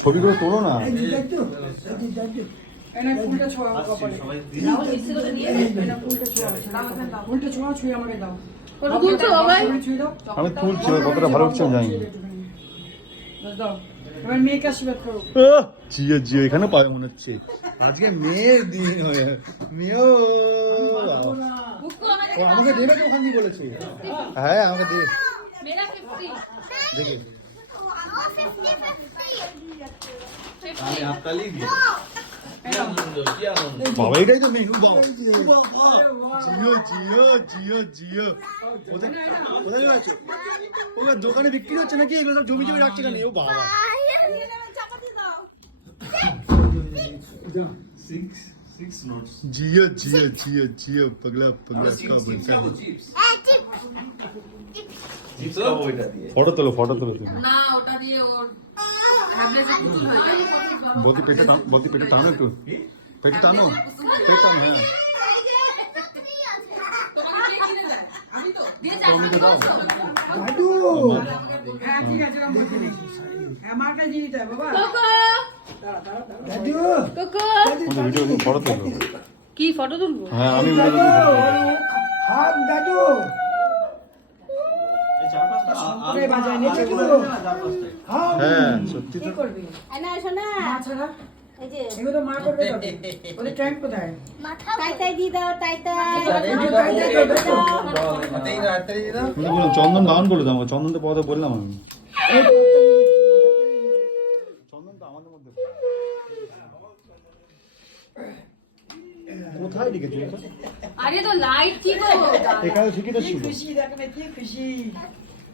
ছবিগুলো তোলো না। ফুলটা ছোঁয়া কপালে ফুলটা ছোঁয়া ছুঁয়ে আমাকে দাও। আমি তুলছি, ওই কতটা ভালো হচ্ছে আমি জানি না। দাও এবার মেয়েকে আশীর্বাদ করো। জিও জিও এখানে পাবে মনে হচ্ছে আজকে মেয়ের দিন হয়ে মেয়ে। ও আমাকে দেবে তো ওখান দিয়ে বলেছে। হ্যাঁ আমাকে দে দেখি বাবা, এটাই তো মেনু। বাবা জিও জিও জিও জিও কোথায় যাচ্ছে? ও দোকানে বিক্রি হচ্ছে নাকি? এগুলো সব জমি জমি রাখছে কেন? ও বাবা जियो जियो जियो जियो पगला पगला का बनता है। फोटो তোলো फोटो তোলো না ওটা দিয়ে ওর হ্যাবলেসে পুতুল হয়ে যায়। বলতি পেটে টানো একটু, পেটে টানো হ্যাঁ। তোমাকে কে কিনে দেয়? আমি তো দিয়ে তুমি তো দাও। হ্যাঁ ঠিক আছে আমি বলতে নেই। আমার কাছে দিতে হবে বাবা। আমাদের ভিডিও দিন ফটো তোলো। কি ফটো তুলবো? হ্যাঁ আমি ভিডিও দিন হাত দাদু বাজায় নেচে হ্যাঁ সত্যি তো। না শোনা মা ছাড়া এই যে এগুলো তো মা করবে তবে। ওদের ট্যাঙ্ক কোথায়? তাই তাই দি দাও তাই তাই তুমি বললাম চন্দন বাহন করলো তো আমাকে, চন্দন তো পথে বললাম আমি। চন্দন তো আমাদের মধ্যে কোথায় লিখেছো এটা? আরে তো লাইট কি গো? এখানে ঠিকই তো ছিল। খুশি দেখ না কি খুশি।